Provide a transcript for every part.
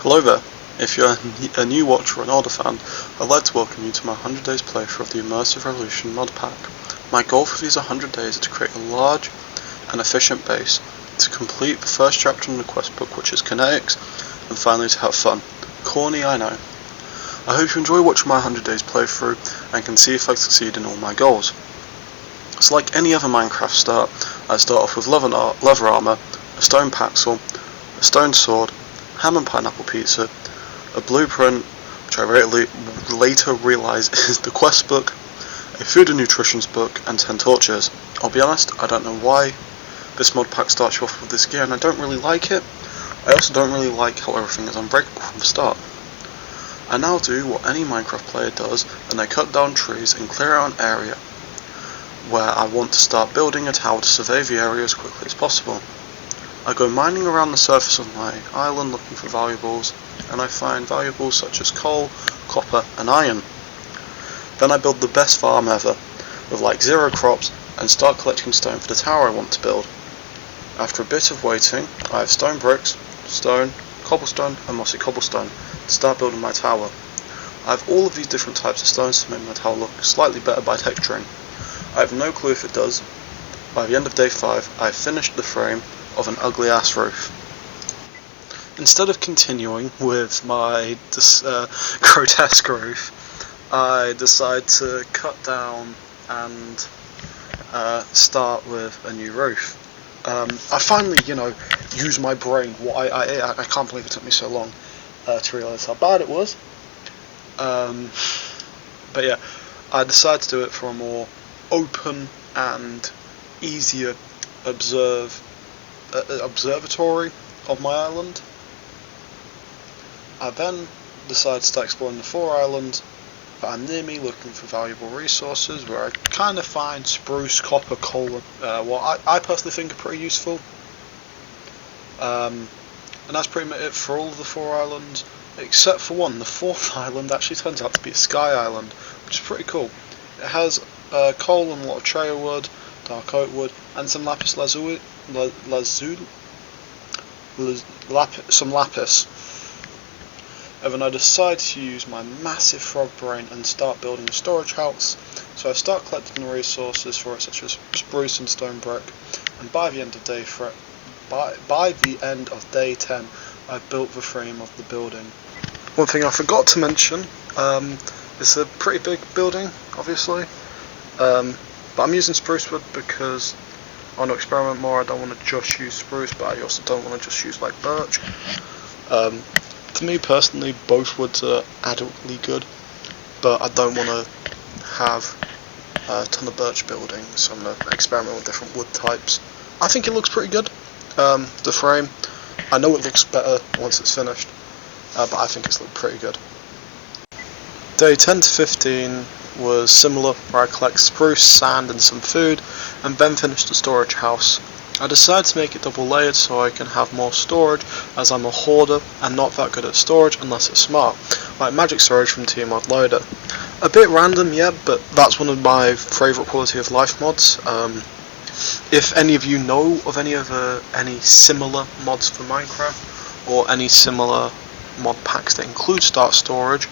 Hello there. If you're a new watcher or an older fan, I'd like to welcome you to my 100 days playthrough of the Immersive Revolution mod pack. My goal for these 100 days is to create a large and efficient base, to complete the first chapter in the quest book, which is kinetics, and finally to have fun. Corny, I know. I hope you enjoy watching my 100 days playthrough and can see if I succeed in all my goals. So like any other Minecraft start, I start off with leather armor, a stone paxel, a stone sword, ham and pineapple pizza, a blueprint, which I later realise is the quest book, a food and nutrition book, and 10 torches. I'll be honest, I don't know why this mod pack starts you off with this gear, and I don't really like it. I also don't really like how everything is unbreakable from the start. I now do what any Minecraft player does, and I cut down trees and clear out an area where I want to start building a tower to survey the area as quickly as possible. I go mining around the surface of my island looking for valuables, and I find valuables such as coal, copper, and iron. Then I build the best farm ever, with like 0 crops, and start collecting stone for the tower I want to build. After a bit of waiting, I have stone bricks, stone, cobblestone, and mossy cobblestone to start building my tower. I have all of these different types of stones to make my tower look slightly better by texturing. I have no clue if it does. By the end of day 5, I have finished the frame of an ugly ass roof. Instead of continuing with my grotesque roof, I decide to cut down and start with a new roof. I finally, use my brain. I can't believe it took me so long to realise how bad it was. But yeah, I decided to do it for a more open and easier observatory of my island. I then decided to start exploring the 4 islands that are near me, looking for valuable resources where I kind of find spruce, copper, coal, what I personally think are pretty useful. And that's pretty much it for all of the 4 islands, except for one. The 4th island actually turns out to be a sky island, which is pretty cool. It has coal and a lot of trail wood, dark oak wood, and some lapis lazuli, some lapis. And then I decide to use my massive frog brain and start building a storage house. So I start collecting the resources for it, such as spruce and stone brick, and by the end of day 10, I've built the frame of the building. One thing I forgot to mention, it's a pretty big building, obviously, but I'm using spruce wood because I want to experiment more. I don't want to just use spruce, but I also don't want to just use like birch. To me personally, both woods are adequately good, but I don't want to have a ton of birch building, so I'm going to experiment with different wood types. I think it looks pretty good, the frame. I know it looks better once it's finished, but I think it's looked pretty good. Day 10 to 15 was similar, where I collect spruce, sand and some food, and then finish the storage house. I decided to make it double layered so I can have more storage, as I'm a hoarder and not that good at storage unless it's smart, like magic storage from Mod Loader. A bit random, yeah, but that's one of my favourite quality of life mods. If any of you know of any similar mods for Minecraft, or any similar mod packs that include start storage,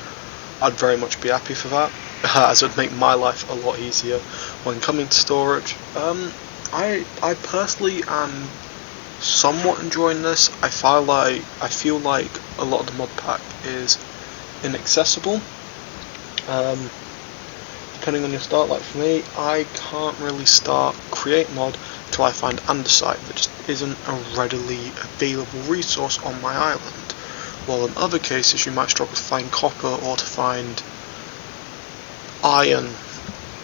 I'd very much be happy for that, as it would make my life a lot easier when coming to storage. I personally am somewhat enjoying this. I feel like a lot of the mod pack is inaccessible. Depending on your start, like for me, I can't really start create mod until I find andesite. That just isn't a readily available resource on my island. While in other cases you might struggle to find copper or to find iron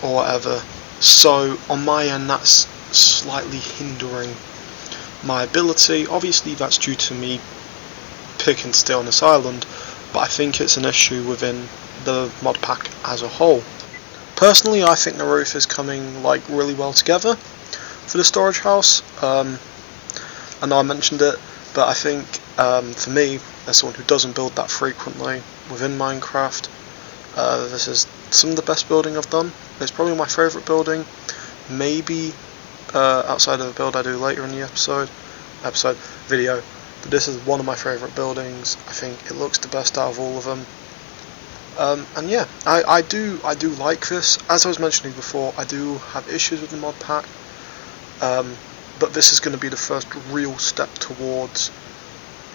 or whatever. So on my end that's slightly hindering my ability. Obviously that's due to me picking to stay on this island, but I think it's an issue within the mod pack as a whole. Personally, I think the roof is coming like really well together for the storage house. I know I mentioned it, but I think for me, as someone who doesn't build that frequently within Minecraft, this is some of the best building I've done. It's probably my favourite building, maybe outside of the build I do later in the video, but this is one of my favourite buildings. I think it looks the best out of all of them. And yeah, I do like this. As I was mentioning before, I do have issues with the mod pack, but this is going to be the first real step towards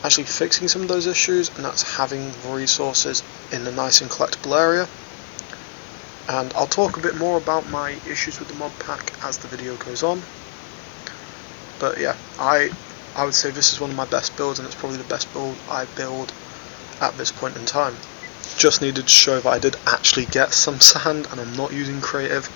actually fixing some of those issues, and that's having resources in a nice and collectible area. And I'll talk a bit more about my issues with the mod pack as the video goes on. But yeah, I would say this is one of my best builds, and it's probably the best build I build at this point in time. Just needed to show that I did actually get some sand, and I'm not using creative.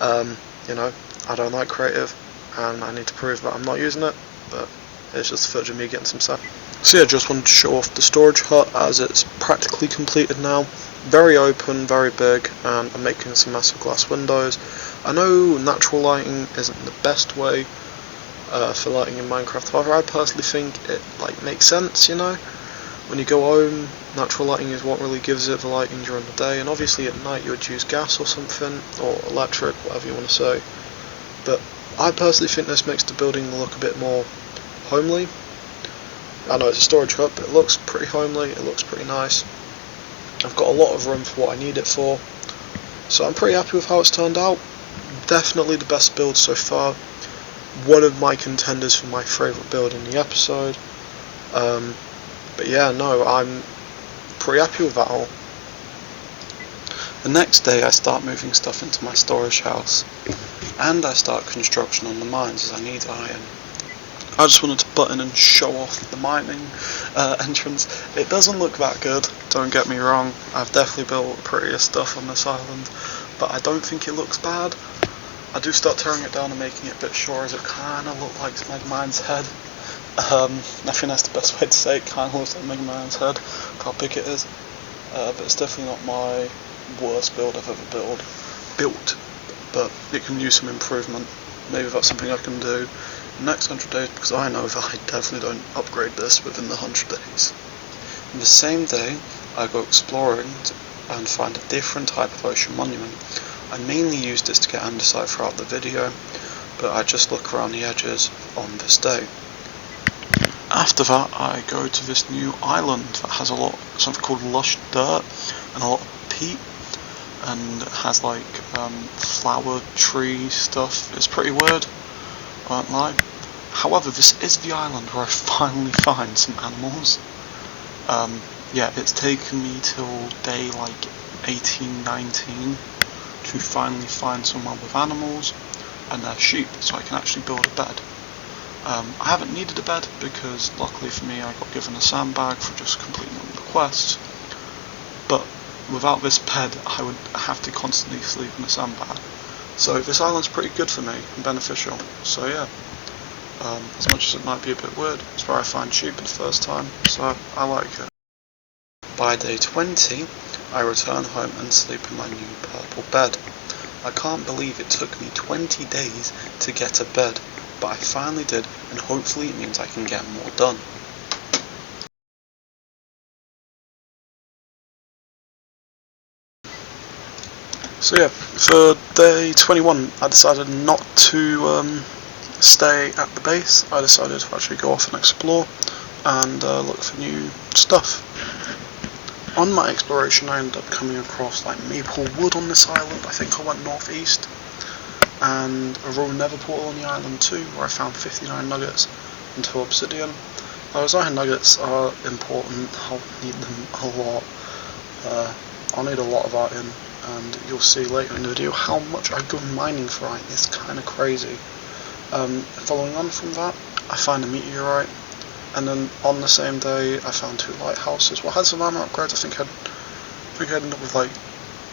You know, I don't like creative, and I need to prove that I'm not using it, but it's just footage of me getting some sand. So yeah, just wanted to show off the storage hut as it's practically completed now. Very open, very big, and I'm making some massive glass windows. I know natural lighting isn't the best way for lighting in Minecraft, however I personally think it makes sense, you know. When you go home, natural lighting is what really gives it the lighting during the day, and obviously at night you would use gas or something, or electric, whatever you want to say. But I personally think this makes the building look a bit more homely. I know it's a storage hut, but it looks pretty homely, it looks pretty nice. I've got a lot of room for what I need it for, so I'm pretty happy with how it's turned out. Definitely the best build so far. One of my contenders for my favourite build in the episode. But yeah, no, I'm pretty happy with that all. The next day I start moving stuff into my storage house, and I start construction on the mines as I need iron. I just wanted to butt in and show off the mining entrance. It doesn't look that good, don't get me wrong. I've definitely built prettier stuff on this island, but I don't think it looks bad. I do start tearing it down and making it a bit shorter, as it kind of looks like Megamine's head. I think that's the best way to say it. Kind of looks like Megamine's head, how big it is. But it's definitely not my worst build I've ever built. But it can use some improvement. Maybe that's something I can do in the next 100 days, because I know that I definitely don't upgrade this within the 100 days. In the same day, I go exploring and find a different type of ocean monument. I mainly use this to get andesite throughout the video, but I just look around the edges on this day. After that, I go to this new island that has something called lush dirt and a lot of peat, and it has flower tree stuff. It's pretty weird, I won't lie. However, this is the island where I finally find some animals. Yeah, it's taken me till day 18, 19 to finally find somewhere with animals and sheep, so I can actually build a bed. I haven't needed a bed because luckily for me I got given a sandbag for just completing all the quests, but without this bed I would have to constantly sleep in a sandbag. So this island's pretty good for me and beneficial, so yeah. As much as it might be a bit weird, it's where I find sheep for the first time, so I like it. By day 20, I return home and sleep in my new purple bed. I can't believe it took me 20 days to get a bed, but I finally did, and hopefully it means I can get more done. So yeah, for day 21 I decided not to stay at the base. I decided to actually go off and explore and look for new stuff. On my exploration I ended up coming across maple wood on this island. I think I went northeast, and a raw nether portal on the island too, where I found 59 nuggets and 2 obsidian. Those iron nuggets are important. I'll need them a lot. I'll need a lot of iron, and you'll see later in the video how much I go mining for iron. It's kind of crazy. Following on from that, I find a meteorite, and then on the same day I found 2 lighthouses. Well, I had some armor upgrades. I think I ended up with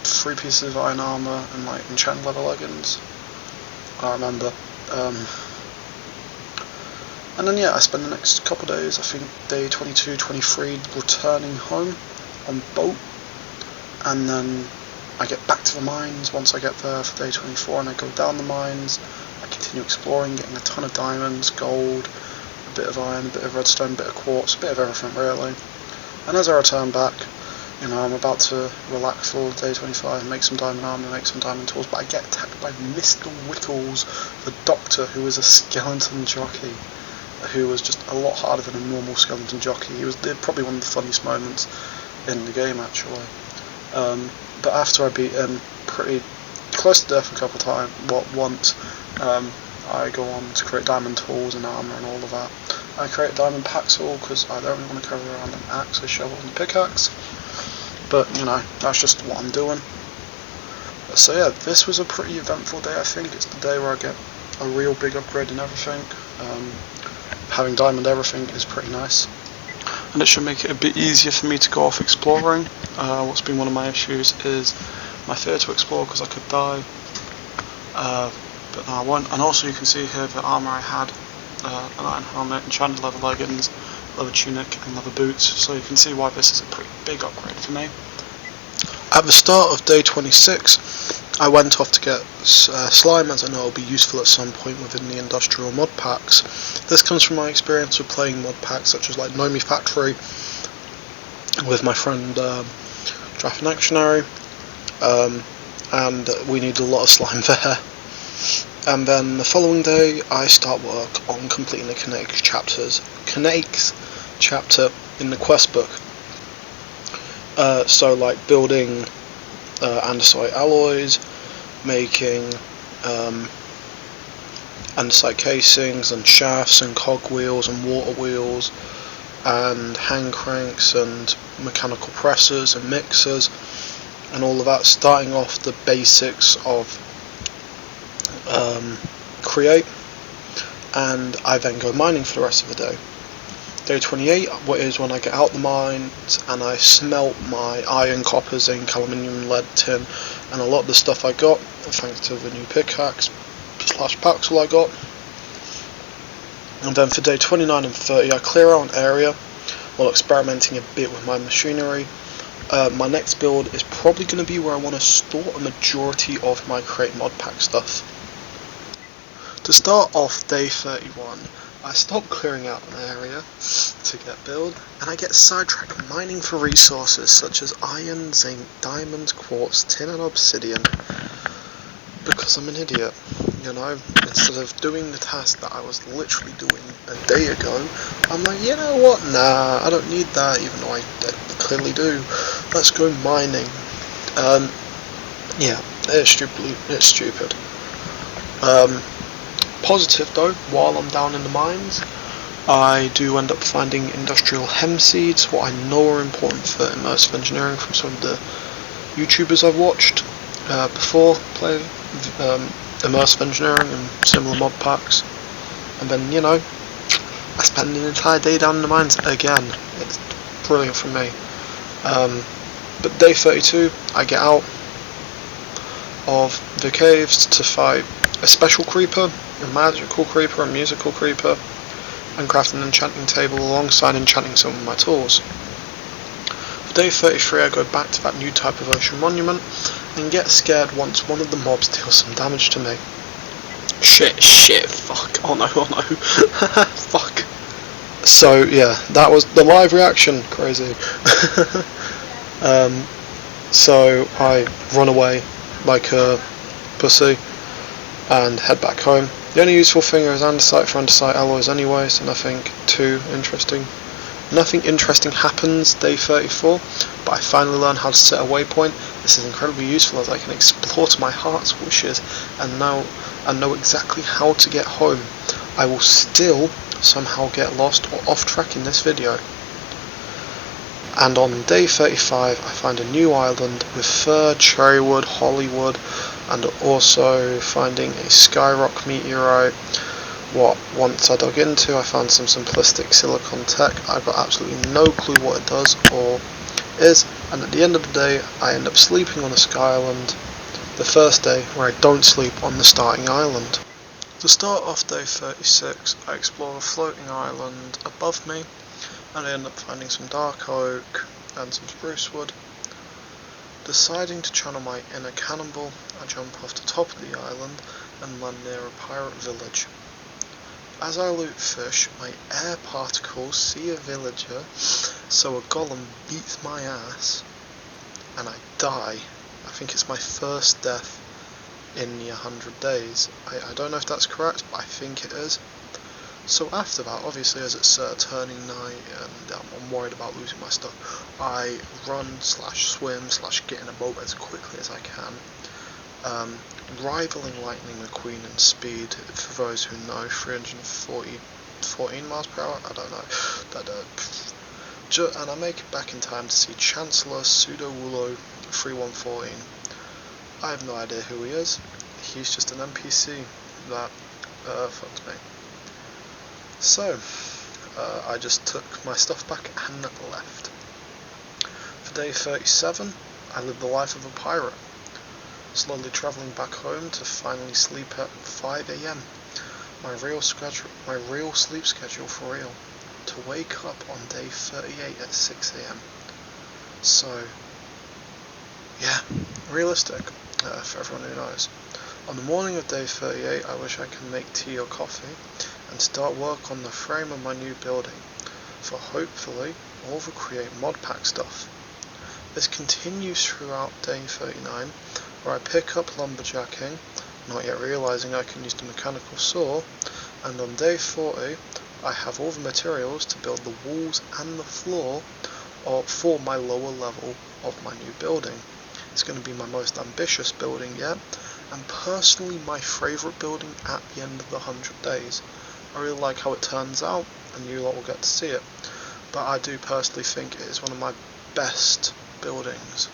3 pieces of iron armor and enchanted leather leggings. I remember. And then yeah, I spend the next couple of days, I think day 22, 23, returning home on boat, and then I get back to the mines once I get there for day 24, and I go down the mines. I continue exploring, getting a ton of diamonds, gold, a bit of iron, a bit of redstone, a bit of quartz, a bit of everything really. And as I return back, I'm about to relax for day 25, make some diamond armor, make some diamond tools, but I get attacked by Mr. Wickles, the doctor, who is a skeleton jockey. who was just a lot harder than a normal skeleton jockey. He was probably one of the funniest moments in the game, actually. But after I beat him pretty close to death a couple of times, once, I go on to create diamond tools and armour and all of that. I create a diamond paxel because I don't really want to carry around an axe, a shovel and a pickaxe. But, you know, that's just what I'm doing. So yeah, this was a pretty eventful day, I think. It's the day where I get a real big upgrade in everything. Having diamond everything is pretty nice. And it should make it a bit easier for me to go off exploring. What's been one of my issues is my fear to explore because I could die. But no, I won't. And also you can see here the armour I had. An iron helmet, enchanted leather leggings, leather tunic and leather boots. So you can see why this is a pretty big upgrade for me. At the start of day 26, I went off to get slime, as I know will be useful at some point within the industrial mod packs. This comes from my experience with playing mod packs such as like Nomi Factory with my friend Draft and Actionary, and we need a lot of slime there. And then the following day I start work on completing the Kinetics chapter in the quest book. So like building andesite alloys, making andesite casings and shafts and cogwheels and water wheels and hand cranks and mechanical pressers and mixers and all of that, starting off the basics of create, and I then go mining for the rest of the day. Day 28 is when I get out the mines and I smelt my iron, copper, zinc, aluminium, lead, tin, and a lot of the stuff I got, thanks to the new pickaxe / paxel I got. And then for day 29 and 30 I clear out an area while experimenting a bit with my machinery. My next build is probably going to be where I want to store a majority of my Create mod pack stuff. To start off day 31, I stop clearing out an area to get build, and I get sidetracked mining for resources such as iron, zinc, diamonds, quartz, tin and obsidian, because I'm an idiot, you know. Instead of doing the task that I was literally doing a day ago, I'm like, you know what, nah, I don't need that, even though I clearly do. Let's go mining. Yeah, it's stupid. Positive though, while I'm down in the mines, I do end up finding industrial hemp seeds, what I know are important for immersive engineering from some of the YouTubers I've watched before playing immersive engineering and similar mod packs. And then, you know, I spend an entire day down in the mines again. It's brilliant for me. But day 32, I get out of the caves to fight a special creeper, a magical creeper, a musical creeper, and craft an enchanting table alongside enchanting some of my tools. For day 33 I go back to that new type of ocean monument and get scared once one of the mobs deals some damage to me. Shit, fuck, oh no, fuck. So yeah, that was the live reaction, crazy. So I run away like a pussy and head back home. The only useful thing is andesite for andesite alloys anyway, so nothing too interesting. Nothing interesting happens day 34, but I finally learned how to set a waypoint. This is incredibly useful as I can explore to my heart's wishes and know exactly how to get home. I will still somehow get lost or off track in this video. And on day 35 I find a new island with fir, cherrywood, hollywood, and also finding a skyrock meteorite. Once I dug into, I found some simplistic silicon tech. I've got absolutely no clue what it does or is, and at the end of the day I end up sleeping on a sky island, the first day where I don't sleep on the starting island. To start off day 36, I explore a floating island above me, and I end up finding some dark oak and some spruce wood. Deciding to channel my inner cannonball, I jump off the top of the island and land near a pirate village. As I loot fish, my air particles see a villager, so a golem beats my ass, and I die. I think it's my first death in the 100 days. I don't know if that's correct, but I think it is. So after that, obviously as it's turning night and I'm worried about losing my stuff, I run slash swim slash get in a boat as quickly as I can, rivaling Lightning McQueen in speed. For those who know, 14 miles per hour, I don't know. And I make it back in time to see Chancellor Pseudo-Wulo 3114. I have no idea who he is. He's just an NPC that fucked me. So, I just took my stuff back and left. For day 37, I lived the life of a pirate, slowly travelling back home to finally sleep at 5 AM. My real sleep schedule for real. To wake up on day 38 at 6 AM. So, yeah, realistic, for everyone who knows. On the morning of day 38, I wish I could make tea or coffee and start work on the frame of my new building, for hopefully all the create modpack stuff. This continues throughout day 39, where I pick up lumberjacking, not yet realising I can use the mechanical saw, and on day 40, I have all the materials to build the walls and the floor for my lower level of my new building. It's going to be my most ambitious building yet, and personally my favourite building at the end of the 100 days. I really like how it turns out, and you lot will get to see it, but I do personally think it is one of my best buildings.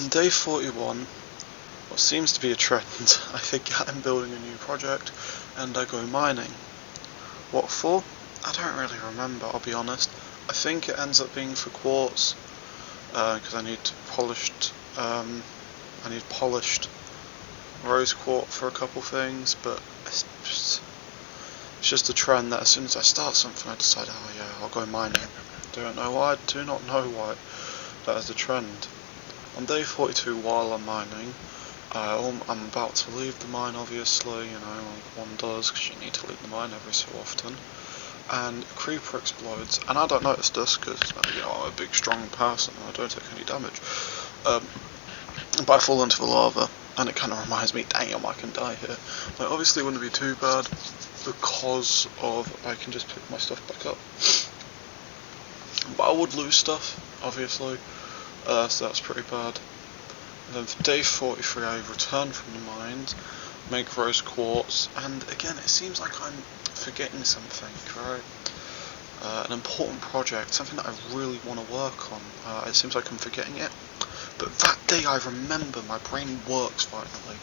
On day 41, what seems to be a trend, I forget I'm building a new project, and I go mining. What for? I don't really remember, I'll be honest. I think it ends up being for quartz, because I need polished rose quartz for a couple things, but it's just a trend that as soon as I start something I decide, oh yeah, I'll go mining. Do not know why, that is a trend. On day 42, while I'm mining, I'm about to leave the mine, obviously, one does, because you need to leave the mine every so often, and a creeper explodes, and I don't notice this, because, I'm a big, strong person, and I don't take any damage, but I fall into the lava, and it kind of reminds me, damn, I can die here. Like, obviously it wouldn't be too bad, because I can just pick my stuff back up, but I would lose stuff, obviously, so that's pretty bad. And then for day 43 I return from the mines, make rose quartz, and again it seems like I'm forgetting something, right? An important project, something that I really want to work on. It seems like I'm forgetting it, but that day I remember, my brain works finally,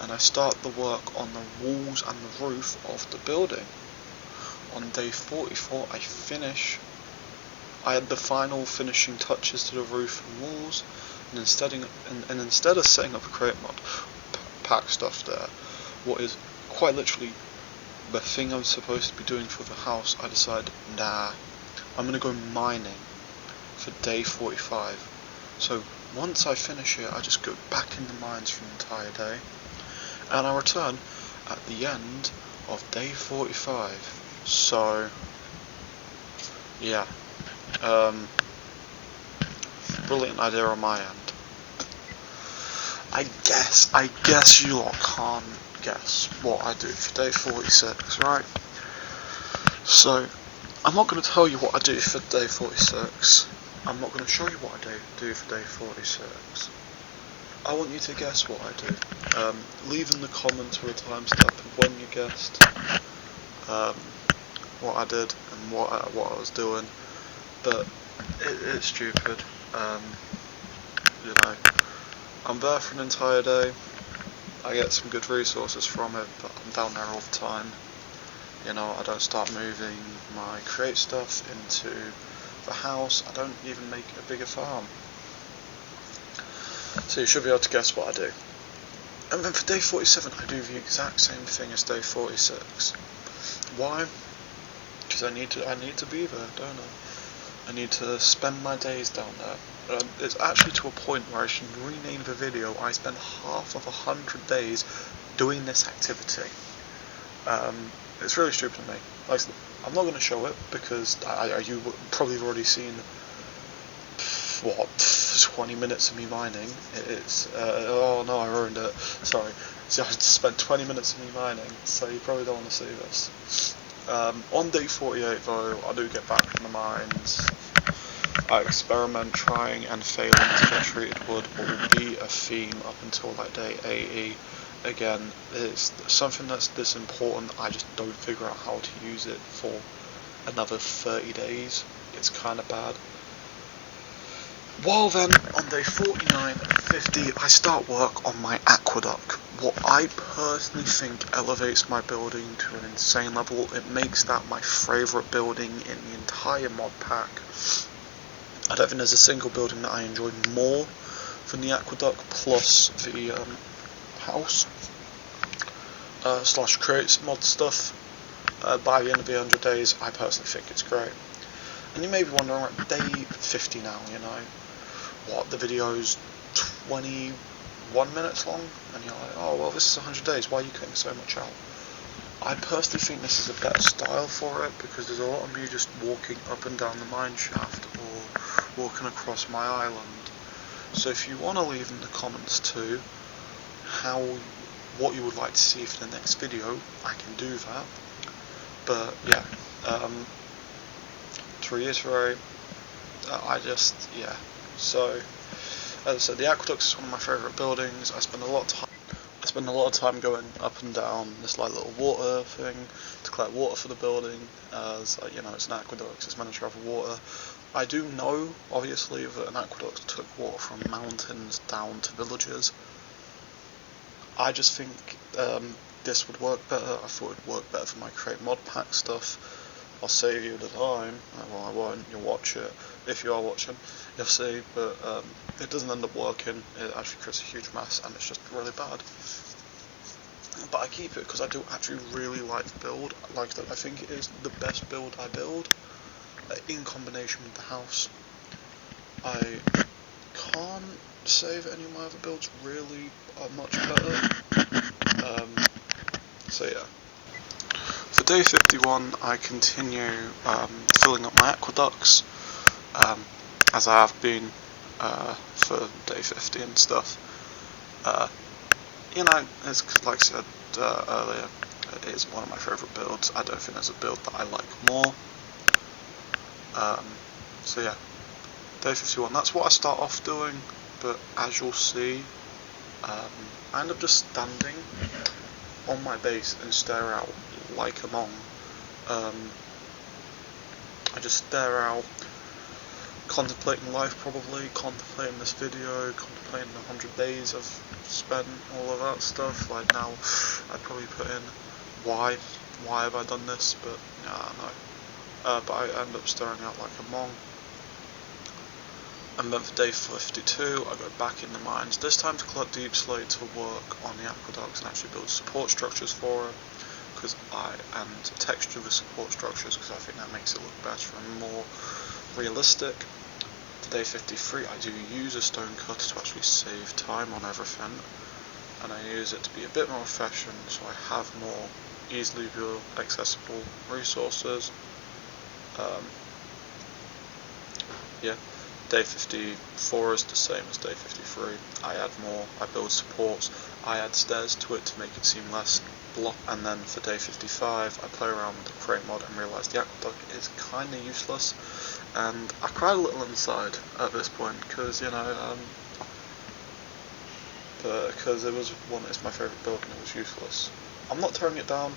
and I start the work on the walls and the roof of the building. On day 44 I had the final finishing touches to the roof and walls, and instead of setting up a crate mod pack stuff there, what is quite literally the thing I'm supposed to be doing for the house, I decided, nah, I'm gonna go mining for day 45. So once I finish it, I just go back in the mines for the entire day, and I return at the end of day 45. So yeah, brilliant idea on my end. I guess you lot can't guess what I do for day 46, right? So, I'm not going to tell you what I do for day 46. I'm not going to show you what I do for day 46. I want you to guess what I do. Leave in the comments with a timestamp of when you guessed what I did and what I was doing. But it's stupid. I'm there for an entire day. I get some good resources from it, but I'm down there all the time. I don't start moving my create stuff into the house. I don't even make a bigger farm. So you should be able to guess what I do. And then for day 47, I do the exact same thing as day 46. Why? Because I need to be there, don't I? I need to spend my days down there. It's actually to a point where I should rename the video. I spent half of 100 days doing this activity. It's really stupid of me. Like, I'm not going to show it because you probably have already seen 20 minutes of me mining. It's oh no, I ruined it. Sorry. So I spent 20 minutes of me mining, so you probably don't want to see this. On day 48 though, I do get back in the mines. I experiment trying and failing to get treated wood, what will be a theme up until like day 80. Again, it's something that's this important, I just don't figure out how to use it for another 30 days. It's kind of bad. While then, on day 49 and 50, I start work on my aqueduct. What I personally think elevates my building to an insane level. It makes that my favourite building in the entire mod pack. I don't think there's a single building that I enjoy more than the aqueduct plus the house slash creates mod stuff. By the end of the 100 days, I personally think it's great. And you may be wondering, like, day 50 now, you know, what, the video's 21 minutes long, and you're like, oh well, this is 100 days, why are you cutting so much out? I personally think this is a better style for it, because there's a lot of me just walking up and down the mine shaft, or walking across my island. So if you want to leave in the comments too, what you would like to see for the next video, I can do that. But yeah, to reiterate, so as I said, the aqueduct is one of my favourite buildings. I spend a lot of time going up and down this like little water thing to collect water for the building, as you know, it's an aqueduct, so it's meant to travel water. I do know, obviously, that an aqueduct took water from mountains down to villages. I just think this would work better. I thought it would work better for my create mod pack stuff. I'll save you the time. Well, I won't. You'll watch it. If you are watching, you'll see. But it doesn't end up working. It actually creates a huge mess, and it's just really bad. But I keep it because I do actually really like the build. I think it is the best build I build, in combination with the house. I can't say that any of my other builds really are much better. So yeah. For day 51, I continue filling up my aqueducts, as I have been for day 50 and stuff. You know, it's like I said earlier, it is one of my favourite builds. I don't think there's a build that I like more. So yeah, day 51, that's what I start off doing, but as you'll see, I end up just standing on my base and stare out like a monk. I just stare out, contemplating life probably, contemplating this video, contemplating the 100 days I've spent, all of that stuff. Like now, I'd probably put in why have I done this, but no. But I end up staring out like a monk. And then for day 52, I go back in the mines, this time to collect deep slate to work on the aqueducts and actually build support structures for it, and texture the support structures, because I think that makes it look better and more realistic. To day 53, I do use a stone cutter to actually save time on everything, and I use it to be a bit more efficient, so I have more easily accessible resources. Yeah. Day 54 is the same as day 53. I add more, I build supports, I add stairs to it to make it seem less block, and then for day 55 I play around with the create mod and realise the aqueduct is kinda useless, and I cried a little inside at this point, because you know, because it's my favourite build and it was useless. I'm not tearing it down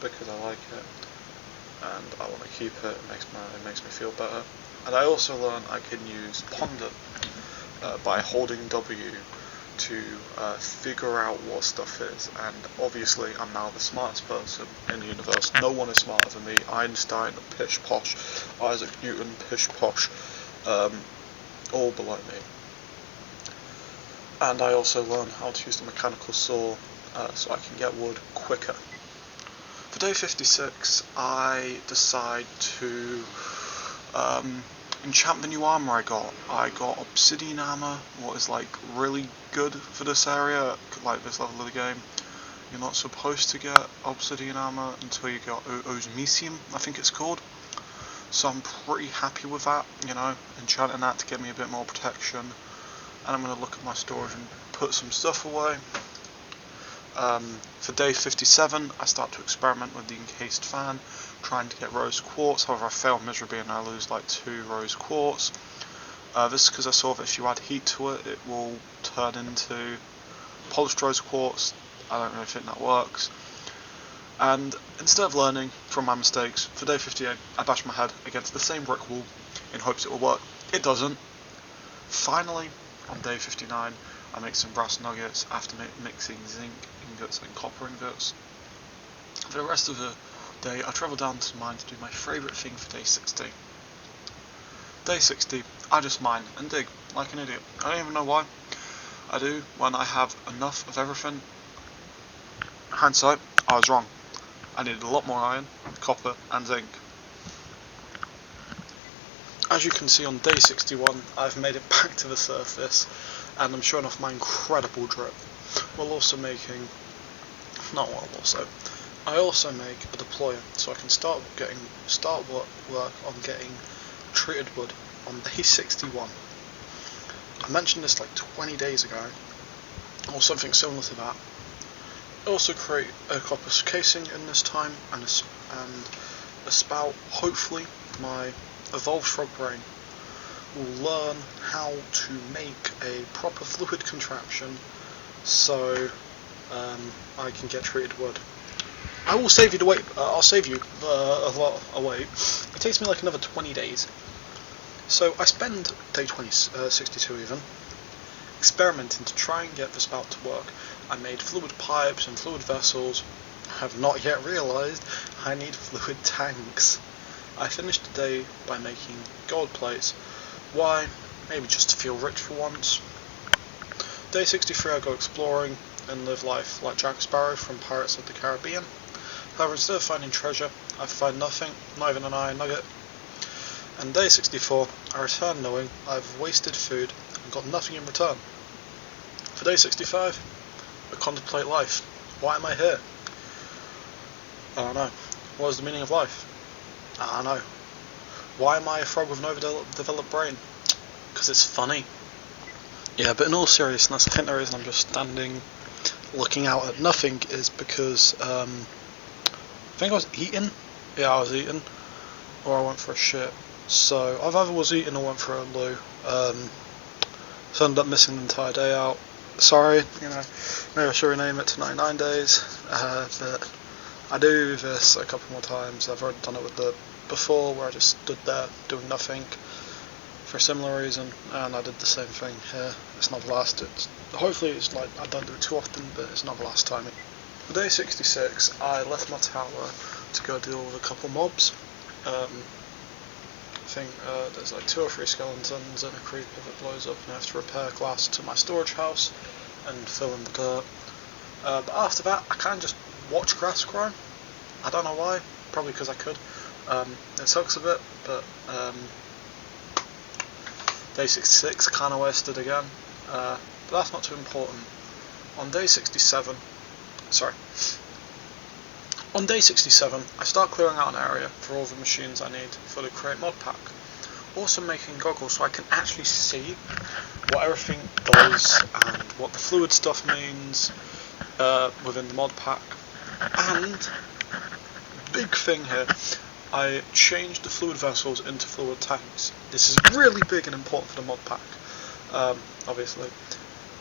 because I like it and I want to keep it. It makes me feel better. And I also learned I can use Ponder by holding W to figure out what stuff is, and obviously I'm now the smartest person in the universe. No one is smarter than me. Einstein, pish posh, Isaac Newton, pish posh, all below me. And I also learned how to use the mechanical saw so I can get wood quicker. For day 56 I decide to enchant the new armor I got. I got obsidian armor, what is like really good for this area, like this level of the game. You're not supposed to get obsidian armor until you get osmisium, I think it's called. so I'm pretty happy with that, you know, enchanting that to give me a bit more protection. And I'm going to look at my storage and put some stuff away. For day 57, I start to experiment with the encased fan, trying to get rose quartz. However, I fail miserably and I lose like 2 rose quartz. This is because I saw that if you add heat to it, it will turn into polished rose quartz. I don't really think that works. And instead of learning from my mistakes, for day 58, I bash my head against the same brick wall in hopes it will work. It doesn't. Finally, on day 59, I make some brass nuggets after mixing zinc ingots and copper ingots. For the rest of the day, I travel down to the mine to do my favourite thing for day 60. Day 60, I just mine and dig like an idiot. I don't even know why. I do when I have enough of everything. Hindsight, I was wrong. I needed a lot more iron, copper and zinc. As you can see on day 61, I've made it back to the surface and I'm showing off my incredible drip. While also making, I also make a deployer so I can start work on getting treated wood on day 61. I mentioned this like 20 days ago, or something similar to that. I also create a copper casing in this time and a spout. Hopefully my evolved frog brain will learn how to make a proper fluid contraption so I can get treated wood. I will save you the wait. I'll save you a lot of wait. It takes me like another 20 days. So I spend day 62 even experimenting to try and get the spout to work. I made fluid pipes and fluid vessels. I have not yet realised I need fluid tanks. I finished the day by making gold plates. Why? Maybe just to feel rich for once. Day 63 I go exploring and live life like Jack Sparrow from Pirates of the Caribbean. However, instead of finding treasure, I find nothing, not even an iron nugget. And day 64, I return knowing I've wasted food and got nothing in return. For day 65, I contemplate life. Why am I here? I don't know. What is the meaning of life? I don't know. Why am I a frog with an overdeveloped brain? Because it's funny. Yeah, but in all seriousness, I think the reason I'm just standing looking out at nothing is because I think I was eating. Yeah, I was eating. Or I went for a shit. So I've either was eating or went for a loo. So I ended up missing the entire day out. Sorry, you know, maybe I should rename it to 99 days. But I do this a couple more times. I've already done it with the before, where I just stood there doing nothing for a similar reason, and I did the same thing here. It's not the last. Hopefully it's like I don't do it too often, but it's not the last time. For day 66, I left my tower to go deal with a couple mobs. I think there's like 2 or 3 skeletons and a creeper that blows up, and I have to repair glass to my storage house and fill in the dirt. But after that, I kind of just watch grass grow. I don't know why, probably because I could. It sucks a bit, but day 66 kind of wasted again. But that's not too important. On day 67, I start clearing out an area for all the machines I need for the create modpack. Also making goggles so I can actually see what everything does and what the fluid stuff means within the modpack. And big thing here, I changed the fluid vessels into fluid tanks. This is really big and important for the modpack, obviously.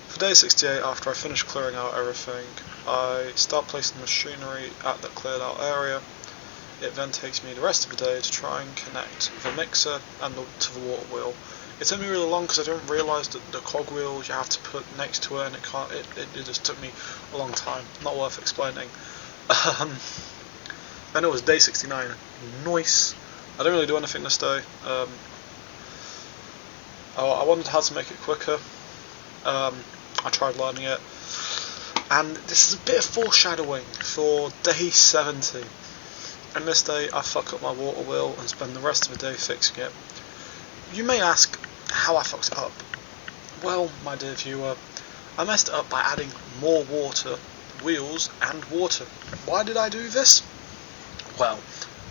For day 68, after I finish clearing out everything, I start placing machinery at the cleared out area. It then takes me the rest of the day to try and connect the mixer and to the water wheel. It took me really long because I didn't realise that the cog wheels you have to put next to it, and it just took me a long time. Not worth explaining. Then it was day 69. Nice. I didn't really do anything this day. I wondered how to make it quicker. I tried learning it. And this is a bit of foreshadowing for day 70. And this day I fuck up my water wheel and spend the rest of the day fixing it. You may ask how I fucked it up. Well, my dear viewer, I messed it up by adding more water, wheels and water. Why did I do this? Well,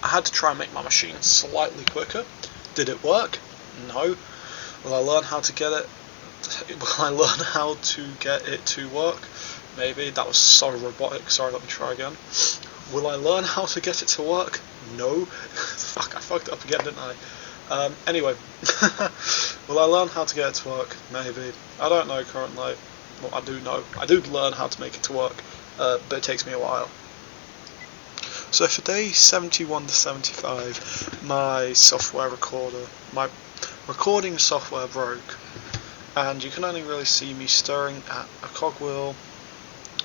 I had to try and make my machine slightly quicker. Did it work? No. Will I learn how to get it? Will I learn how to get it to work? Maybe. That was so robotic. Sorry, let me try again. Will I learn how to get it to work? No. Fuck, I fucked up again, didn't I? Anyway. Will I learn how to get it to work? Maybe. I don't know currently. Well, I do know. I do learn how to make it to work, but it takes me a while. So for day 71 to 75, my software recorder, my recording software broke, and you can only really see me staring at a cogwheel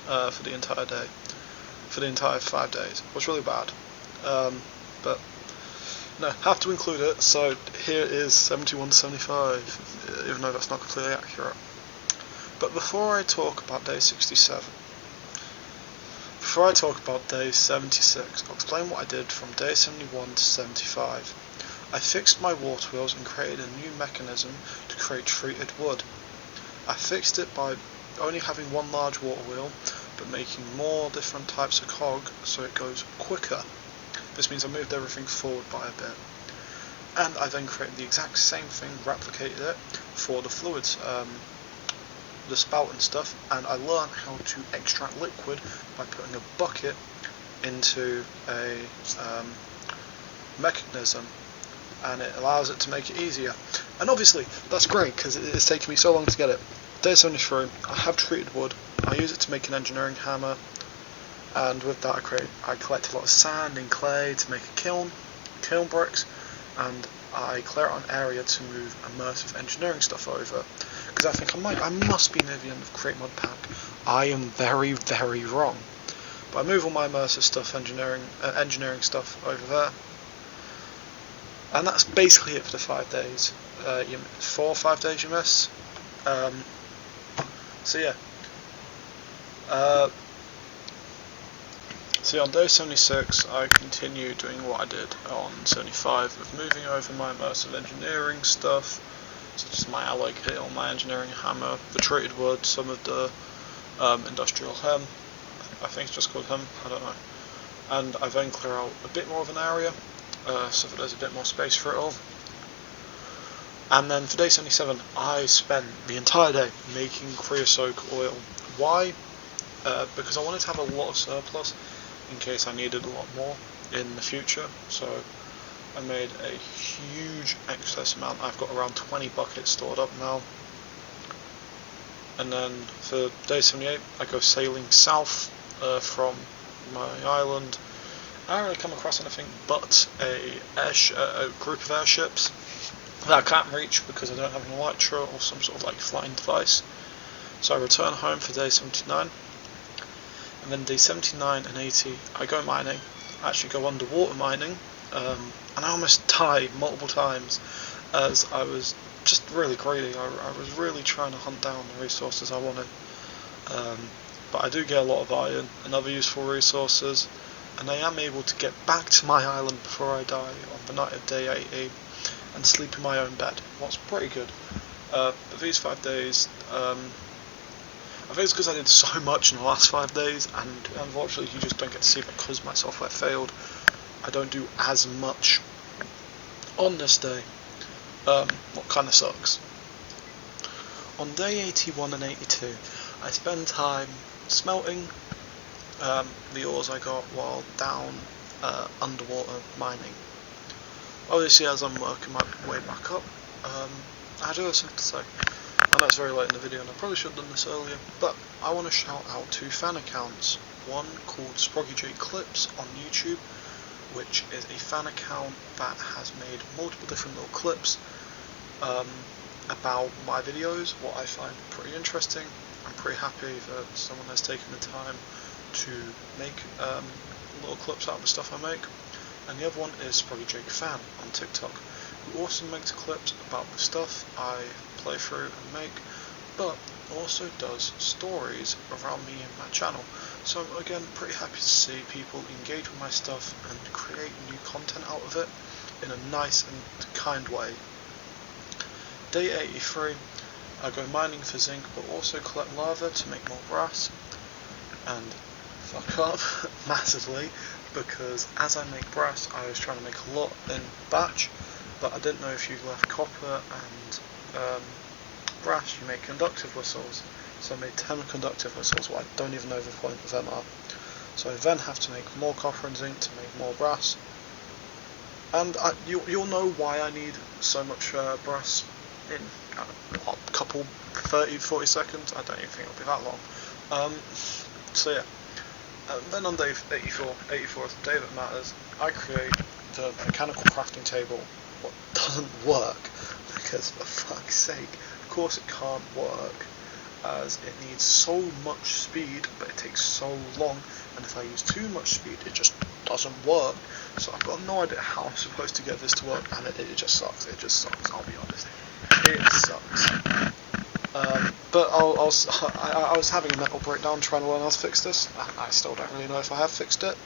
for the entire day, for the entire 5 days. It was really bad, but no, have to include it. So here is 71 to 75, even though that's not completely accurate. But before I talk about day 67, before I talk about day 76, I'll explain what I did from day 71 to 75. I fixed my water wheels and created a new mechanism to create treated wood. I fixed it by only having one large water wheel, but making more different types of cog so it goes quicker. This means I moved everything forward by a bit. And I then created the exact same thing, replicated it for the fluids, the spout and stuff, and I learned how to extract liquid by putting a bucket into a mechanism, and it allows it to make it easier. And obviously that's great because it's taken me so long to get it. Day 73, I have treated wood. I use it to make an engineering hammer, and with that I collect a lot of sand and clay to make a kiln bricks, and I clear out an area to move immersive engineering stuff over, because I think I must be near the end of Create Modpack. I am very, very wrong. But I move all my immersive stuff, engineering stuff over there, and that's basically it for the 5 days. 4 or 5 days you miss. So yeah. So on day 76, I continue doing what I did on 75 of moving over my immersive engineering stuff, such as my alloy kit, my engineering hammer, the treated wood, some of the industrial hem. I think it's just called hem, I don't know. And I then clear out a bit more of an area, so that there's a bit more space for it all. And then for day 77, I spent the entire day making creosote oil. Why? Because I wanted to have a lot of surplus in case I needed a lot more in the future. So I made a huge excess amount. I've got around 20 buckets stored up now. And then for day 78, I go sailing south from my island. I don't really come across anything but a group of airships that I can't reach because I don't have an elytra or some sort of like flying device. So I return home for day 79, and then day 79 and 80 I go mining. I actually go underwater mining, and I almost died multiple times as I was just really greedy. I was really trying to hunt down the resources I wanted, but I do get a lot of iron and other useful resources, and I am able to get back to my island before I die on the night of day 80 and sleep in my own bed. What's pretty good. But these 5 days, I think it's because I did so much in the last 5 days, and unfortunately you just don't get to see it because my software failed. I don't do as much on this day, what kind of sucks. On day 81 and 82, I spend time smelting the ores I got while down underwater mining. Obviously, as I'm working my way back up, I do have something to say. I know it's very late in the video and I probably should have done this earlier, but I want to shout out 2 fan accounts. One called SproggyJ Clips on YouTube, which is a fan account that has made multiple different little clips about my videos, what I find pretty interesting. I'm pretty happy that someone has taken the time to make little clips out of the stuff I make. And the other one is SproggyJ Fan on TikTok, who also makes clips about the stuff I play through and make, but also does stories around me and my channel. So again, pretty happy to see people engage with my stuff and create new content out of it in a nice and kind way. Day 83, I go mining for zinc, but also collect lava to make more brass, and fuck up massively because as I make brass, I was trying to make a lot in batch, but I didn't know if you left copper and brass, you make conductive whistles. So I made 10 conductive whistles. Well, I don't even know the point of them are. So I then have to make more copper and zinc to make more brass. And you'll know why I need so much brass in a couple 30-40 seconds. I don't even think it'll be that long. So yeah. Then on day 84 is the day that matters. I create the mechanical crafting table. What doesn't work, because for fuck's sake, of course it can't work, as it needs so much speed, but it takes so long, and if I use too much speed, it just doesn't work. So I've got no idea how I'm supposed to get this to work, and it just sucks. It just sucks. I'll be honest. It sucks. But I was having a mental breakdown trying to learn how to fix this, and I still don't really know if I have fixed it.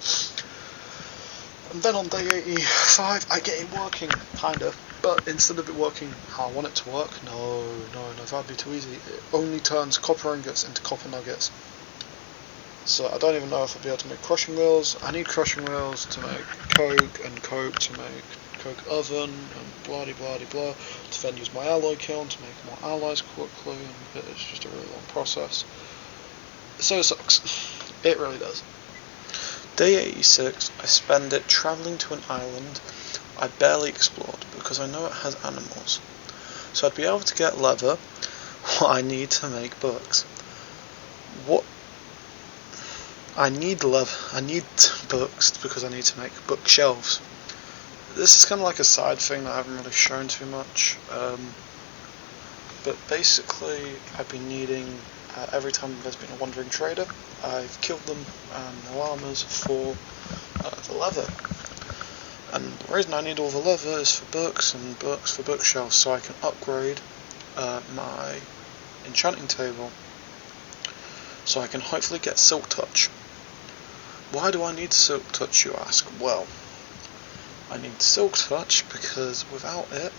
And then on day 85, I get it working, kind of, but instead of it working how I want it to work, no, that'd be too easy. It only turns copper ingots into copper nuggets. So I don't even know if I'll be able to make crushing wheels. I need crushing wheels to make coke, and coke to make coke oven, and blah blah blah, to then use my alloy kiln to make more alloys quickly, and it's just a really long process. So it sucks. It really does. Day 86, I spend it travelling to an island I barely explored because I know it has animals. So I'd be able to get leather, what I need to make books. I need books because I need to make bookshelves. This is kind of like a side thing that I haven't really shown too much. But basically, I've been needing, every time there's been a wandering trader, I've killed them and the llamas for the leather. And the reason I need all the leather is for books, and books for bookshelves, so I can upgrade my enchanting table. So I can hopefully get Silk Touch. Why do I need Silk Touch, you ask? Well, I need Silk Touch because without it,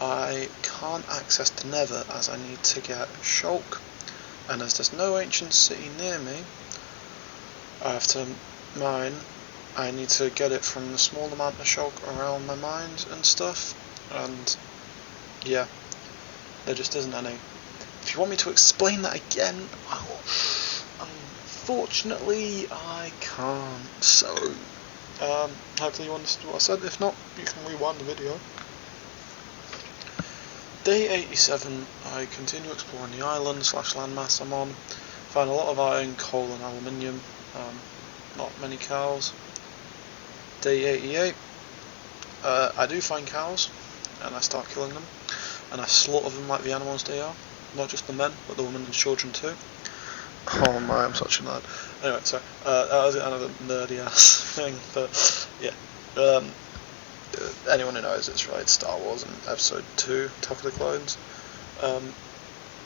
I can't access the Nether, as I need to get Shulk, and as there's no ancient city near me, I have to mine. I need to get it from the small amount of Shulk around my mines and stuff, and yeah, there just isn't any. If you want me to explain that again, unfortunately I can't, so hopefully you understood what I said. If not, you can rewind the video. Day 87, I continue exploring the island / landmass I'm on. Find a lot of iron, coal and aluminium, not many cows. Day 88, I do find cows, and I start killing them, and I slaughter them like the animals they are, not just the men, but the women and children too. Oh my, I'm such a nerd. Anyway, sorry, that was another nerdy ass thing, but yeah. Anyone who knows, it's right, Star Wars and Episode 2, Attack of the Clones.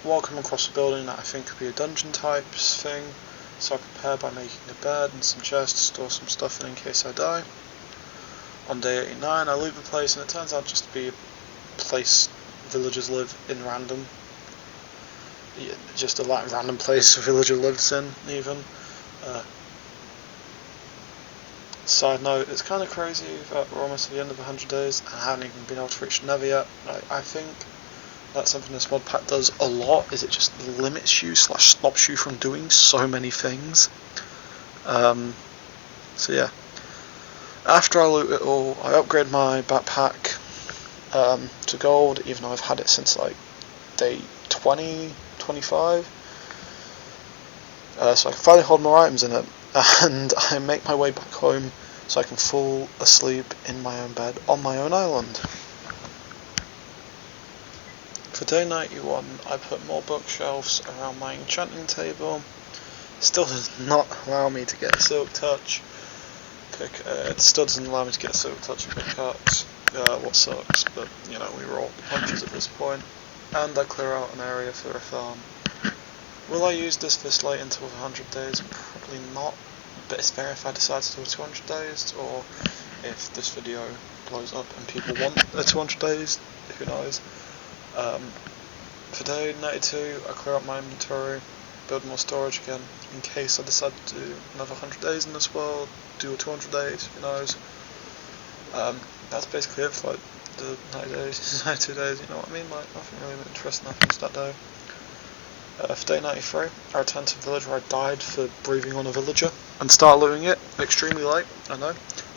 While coming across a building that I think could be a dungeon type thing, so I prepare by making a bed and some chests to store some stuff in case I die. On day 89, I leave the place, and it turns out just to be a place villagers live in random. Yeah, just a random place a villager lives in, even. Side note, it's kind of crazy that we're almost at the end of 100 days and I haven't even been able to reach the Nether yet. I think that's something this mod pack does a lot, is it just limits you / stops you from doing so many things. So yeah. After I loot it all, I upgrade my backpack to gold, even though I've had it since like day 20, 25. So I can finally hold more items in it, and I make my way back home so I can fall asleep in my own bed on my own island. For day 91, I put more bookshelves around my enchanting table. Still does not allow me to get Silk Touch. It still doesn't allow me to get Silk Touch pickaxe, what sucks, but you know, we roll the punches at this point. And I clear out an area for a farm. Will I use this late into 100 days? Probably not, but it's better if I decide to do 200 days, or if this video blows up and people want a 200 days, who knows. For day 92, I clear up my inventory, build more storage again, in case I decide to do another 100 days in this world, do 200 days, who knows. That's basically it for like the 90 days, 92 days, you know what I mean, like nothing really interesting happens that day. For day 93, I returned to the village where I died for breathing on a villager, and start looting it, extremely late, I know.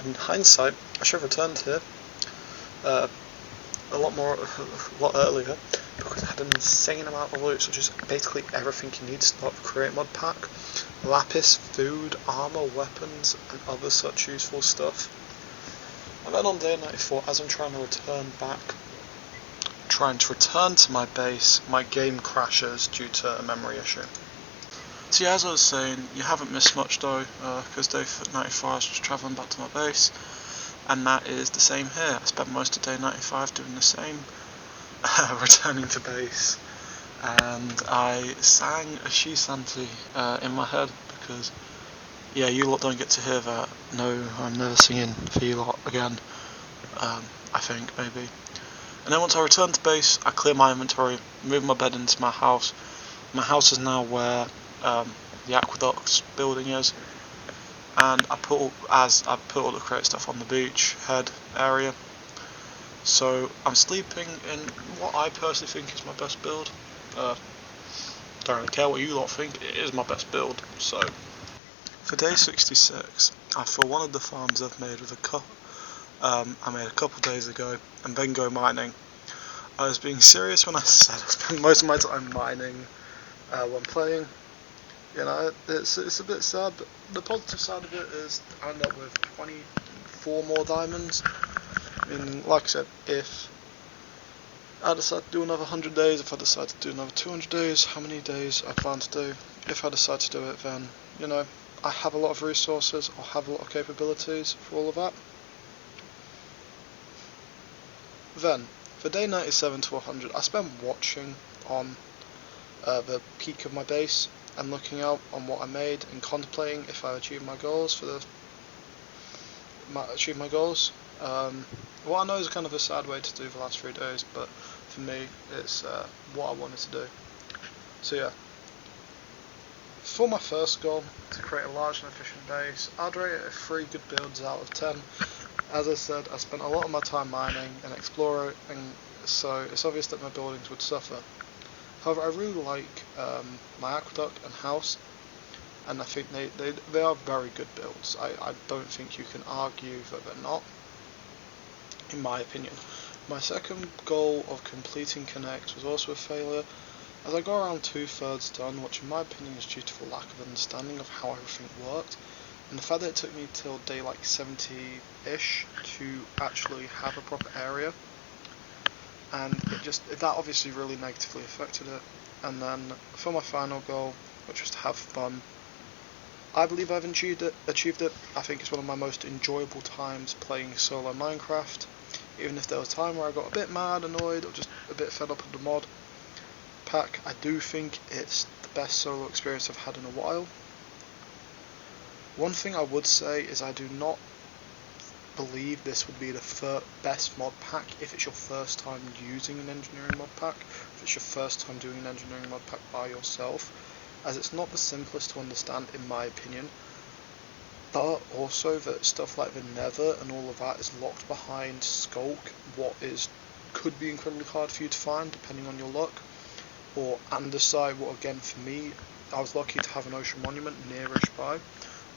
In hindsight, I should have returned here a lot earlier, because I had an insane amount of loot, such as basically everything you need to start create mod pack. Lapis, food, armor, weapons, and other such useful stuff. And then on day 94, as I'm trying to return to my base, my game crashes due to a memory issue. So yeah, as I was saying, you haven't missed much though, because day 94 I was just travelling back to my base, and that is the same here. I spent most of day 95 doing the same, returning to base, and I sang a she shanty in my head, because yeah, you lot don't get to hear that. No, I'm never singing for you lot again, I think, maybe. And then once I return to base, I clear my inventory, move my bed into my house. My house is now where the aqueduct building is, and I put all the crate stuff on the beach head area. So I'm sleeping in what I personally think is my best build. Don't really care what you lot think, it is my best build. So for day 66, I fill one of the farms I've made with I made a couple days ago, and then go mining. I was being serious when I said I spend most of my time mining when playing. You know, it's a bit sad, but the positive side of it is I end up with 24 more diamonds. I mean, like I said, if I decide to do another 100 days, if I decide to do another 200 days, how many days I plan to do, if I decide to do it, then, you know, I have a lot of resources, I'll have a lot of capabilities for all of that. Then, for day 97 to 100, I spend watching on the peak of my base and looking out on what I made and contemplating if I achieve my goals what I know is kind of a sad way to do the last 3 days, but for me it's what I wanted to do. So yeah, for my first goal, to create a large and efficient base, I'd rate it 3 good builds out of 10. As I said, I spent a lot of my time mining and exploring, so it's obvious that my buildings would suffer. However, I really like my aqueduct and house, and I think they are very good builds. I don't think you can argue that they're not, in my opinion. My second goal of completing Connect was also a failure, as I got around 2/3 done, which in my opinion is due to a lack of understanding of how everything worked, and the fact that it took me till day like 70-ish to actually have a proper area, and that obviously really negatively affected it. And then for my final goal, which was to have fun, I believe I've achieved it. I think it's one of my most enjoyable times playing solo Minecraft, even if there was a time where I got a bit mad, annoyed, or just a bit fed up with the mod pack. I do think it's the best solo experience I've had in a while. One thing I would say is I do not believe this would be the best mod pack if it's your first time using an engineering mod pack, if it's your first time doing an engineering mod pack by yourself, as it's not the simplest to understand in my opinion, but also that stuff like the nether and all of that is locked behind skulk, could be incredibly hard for you to find depending on your luck, or andesite, what again for me, I was lucky to have an ocean monument nearish by,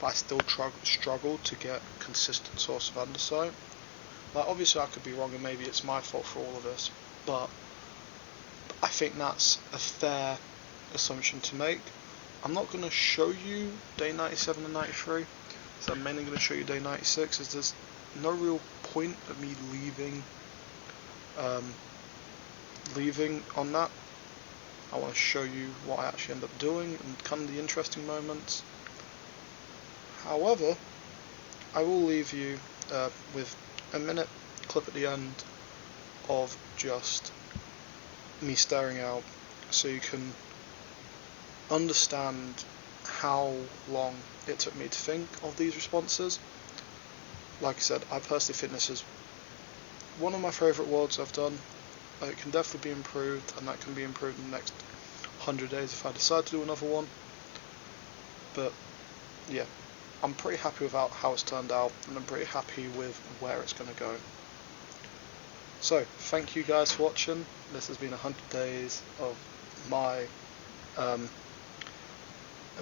but I still struggled to get a consistent source of andesite. Like, obviously I could be wrong and maybe it's my fault for all of this, but I think that's a fair assumption to make. I'm not going to show you day 97 and 93, so I'm mainly going to show you day 96, as there's no real point of me leaving on that. I want to show you what I actually end up doing and kind of the interesting moments. However, I will leave you with a minute clip at the end of just me staring out, so you can understand how long it took me to think of these responses. Like I said, I personally think this is one of my favourite worlds I've done. It can definitely be improved, and that can be improved in the next 100 days if I decide to do another one. But yeah, I'm pretty happy with how it's turned out, and I'm pretty happy with where it's going to go. So, thank you guys for watching. This has been 100 days of my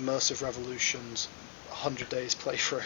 Immersive Revolution's 100 days playthrough.